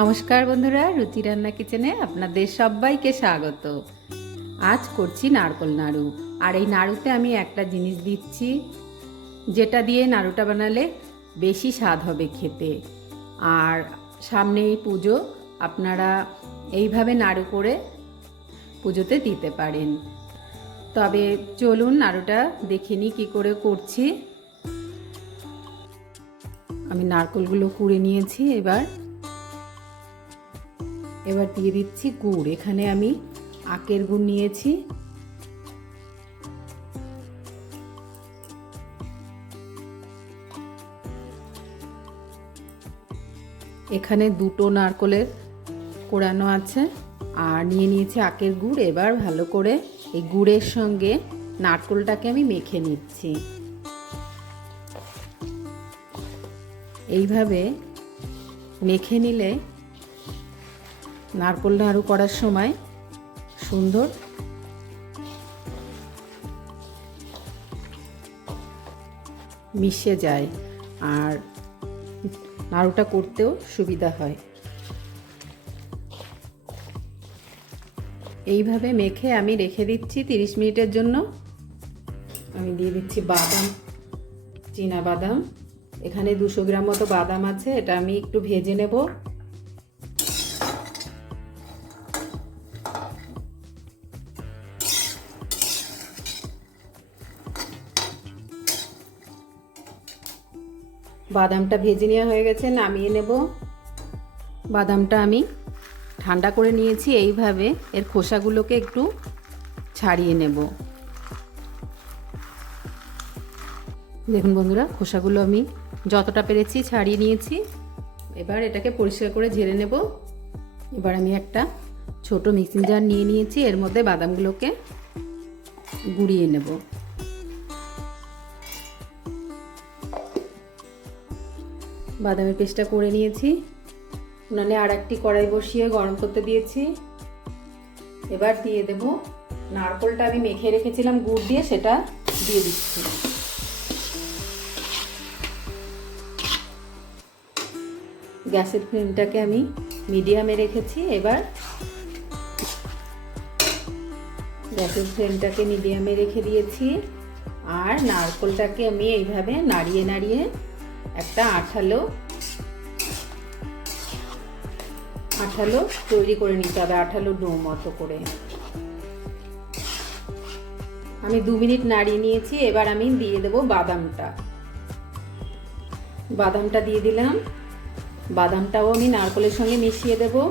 নমস্কার বন্ধুরা রুচি রান্না কিচেনে আপনাদের সবাইকে স্বাগত। আজ করছি নারকল নাড়ু। আর এই নাড়ুতে আমি একটা জিনিস দিচ্ছি, যেটা দিয়ে নাড়ুটা বানালে বেশি স্বাদ হবে খেতে। আর সামনেই পুজো, আপনারা এইভাবে নাড়ু করে পুজোতে দিতে পারেন। তবে চলুন নাড়ুটা দেখিনি কি করে করছি। আমি নারকলগুলো কুড়ে নিয়েছি এবার। এবার দিয়ে দিচ্ছি গুড়। এখানে আমি আখের গুড় নিয়েছি। এখানে দুটো নারকলের কোড়ানো আছে। আর নিয়ে নিয়েছি আখের গুড়। এবার ভালো করে এই গুড়ের সঙ্গে নারকলটাকে আমি মেখে নিচ্ছি। এইভাবে মেখে নিলে নারকল নাড়ু করার সময় সুন্দর মিশে যায় আর নাড়ুটা করতেও সুবিধা হয়। এইভাবে মেখে আমি রেখে দিচ্ছি তিরিশ মিনিটের জন্য। আমি দিয়ে দিচ্ছি বাদাম, চীনা বাদাম। এখানে দুশো গ্রাম মতো বাদাম আছে, এটা আমি একটু ভেজে নেব। বাদামটা ভেজে নেওয়া হয়ে গেছে, নামিয়ে নেব। বাদামটা আমি ঠান্ডা করে নিয়েছি, এইভাবে এর খোসাগুলোকে একটু ছাড়িয়ে নেব। দেখুন বন্ধুরা, খোসাগুলো আমি যতটা পেরেছি ছাড়িয়ে নিয়েছি। এবার এটাকে পরিষ্কার করে ঝেড়ে নেব। এবার আমি একটা ছোট মিক্সিং জার নিয়ে নিয়েছি, এর মধ্যে বাদামগুলোকে গুঁড়িয়ে নেব। বাদামের পেস্টটা করে নিয়েছি। উনানে আর একটি কড়াই বসিয়ে গরম করতে দিয়েছি। এবার দিয়ে দেব নারকলটা আমি মেখে রেখেছিলাম, গুড় দিয়ে সেটা দিয়ে দিচ্ছি। গ্যাসের ফ্লেমটাকে আমি মিডিয়ামে রেখেছি, এবার গ্যাসের ফ্লেমটাকে মিডিয়ামে রেখে দিয়েছি। আর নারকলটাকে আমি এইভাবে নাড়িয়ে নাড়িয়ে একটা আঠালো আঠালো তৈরি করে নিতে হবে, আঠালো ডো মতো করে। আমি দু মিনিট নাড়িয়ে নিয়েছি, এবার আমি দিয়ে দেব বাদামটা। বাদামটা দিয়ে দিলাম। বাদামটাও আমি নারকলের সঙ্গে মিশিয়ে দেব।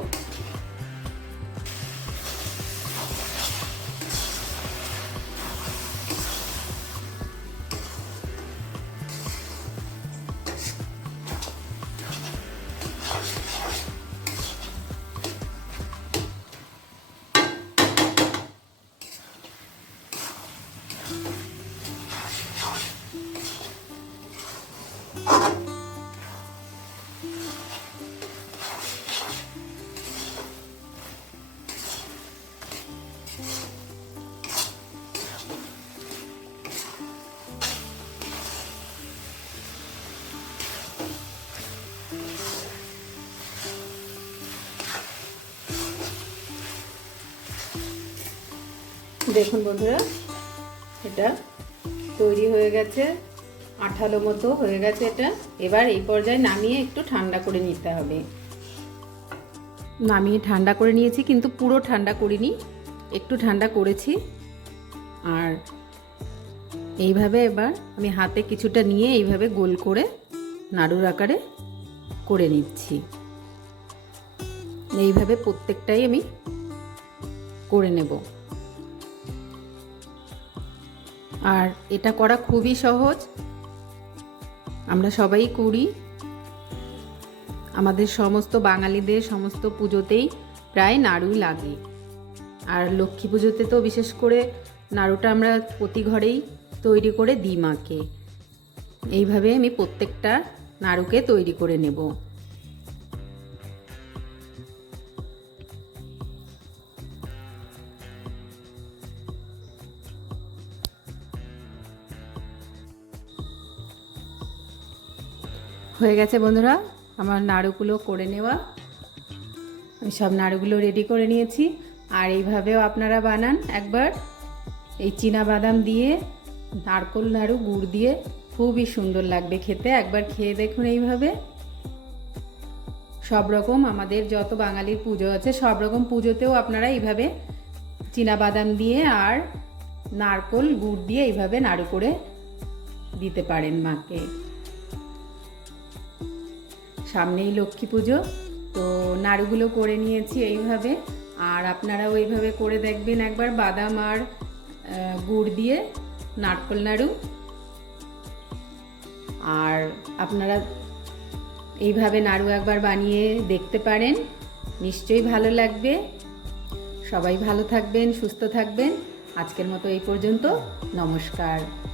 দেখুন বন্ধুরা, এটা তৈরি হয়ে গেছে, আঠালো মতো হয়ে গেছে এটা। এবার এই পর্যায়ে নামিয়ে একটু ঠান্ডা করে নিতে হবে। নামিয়ে ঠান্ডা করে নিয়েছি, কিন্তু পুরো ঠান্ডা করিনি, একটু ঠান্ডা করেছি। আর এইভাবে এবার আমি হাতে কিছুটা নিয়ে এইভাবে গোল করে নাড়ুর আকারে করে নিচ্ছি। এইভাবে প্রত্যেকটাই আমি করে নেব। আর এটা করা খুবই সহজ। আমরা সবাই করি আমাদের সমস্ত বাঙালিদের সমস্ত পুজোতেই প্রায় নাড়ুই লাগে। আর লক্ষ্মী পুজোতে তো বিশেষ করে নাড়ুটা আমরা প্রতি ঘরেই তৈরি করে দিই মাকে। এইভাবে আমি প্রত্যেকটা নাড়ুকে তৈরি করে নেব। হয়ে গেছে বন্ধুরা, আমার নাড়ুগুলো করে নেওয়া। আমি সব নাড়ুগুলো রেডি করে নিয়েছি। আর এইভাবেও আপনারা বানান একবার। এই চীনা বাদাম দিয়ে নারকোল নাড়ু গুড় দিয়ে খুবই সুন্দর লাগবে খেতে। একবার খেয়ে দেখুন এইভাবে। সব রকম আমাদের যত বাঙালির পুজো আছে, সব রকম পুজোতেও আপনারা এইভাবে চীনা বাদাম দিয়ে আর নারকোল গুড় দিয়ে এইভাবে নাড়ু করে দিতে পারেন মাকে। সামনেই লক্ষ্মী পুজো। তো নাড়ুগুলো করে নিয়েছি এইভাবে। আর আপনারাও এইভাবে করে দেখবেন একবার বাদাম আর গুড় দিয়ে নারকোল নাড়ু। আর আপনারা এইভাবে নাড়ু একবার বানিয়ে দেখতে পারেন। নিশ্চয়ই ভালো লাগবে। সবাই ভালো থাকবেন, সুস্থ থাকবেন। আজকের মতো এই পর্যন্ত। নমস্কার।